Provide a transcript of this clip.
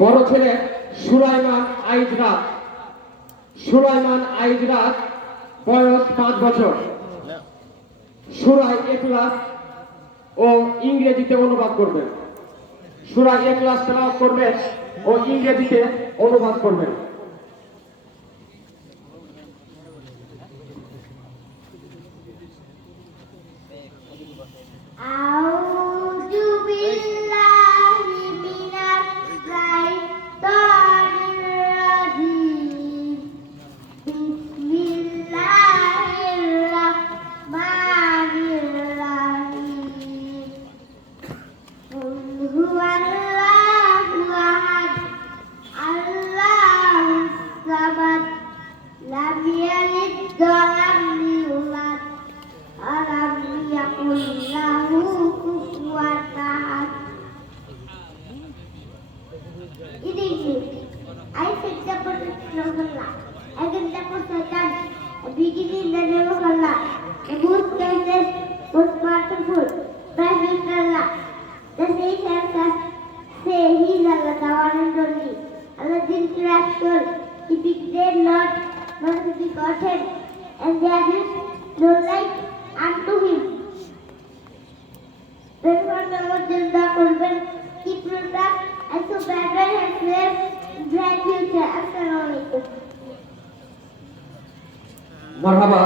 বড় ছেলে সুলাইমান আইজ রাত। সুলাইমান আইজ রাত, বয়স 5 বছর। সূরা ইখলাস ও ইংরেজিতে অনুবাদ করবেন। সূরা ইখলাস তেলাওয়াত করবেন ও ইংরেজিতে অনুবাদ করবেন। I set the protection of Allah against the Satan, begin in the name of Allah, the most kindest, most merciful, praise is Allah. The saints say He is Allah, the one and only. Allah is creator, He declared not, nor to be begotten, and there is no like unto Him. Therefore, the Lord Jalla Qurban, keep protect, and so better and safe. মারহাবা।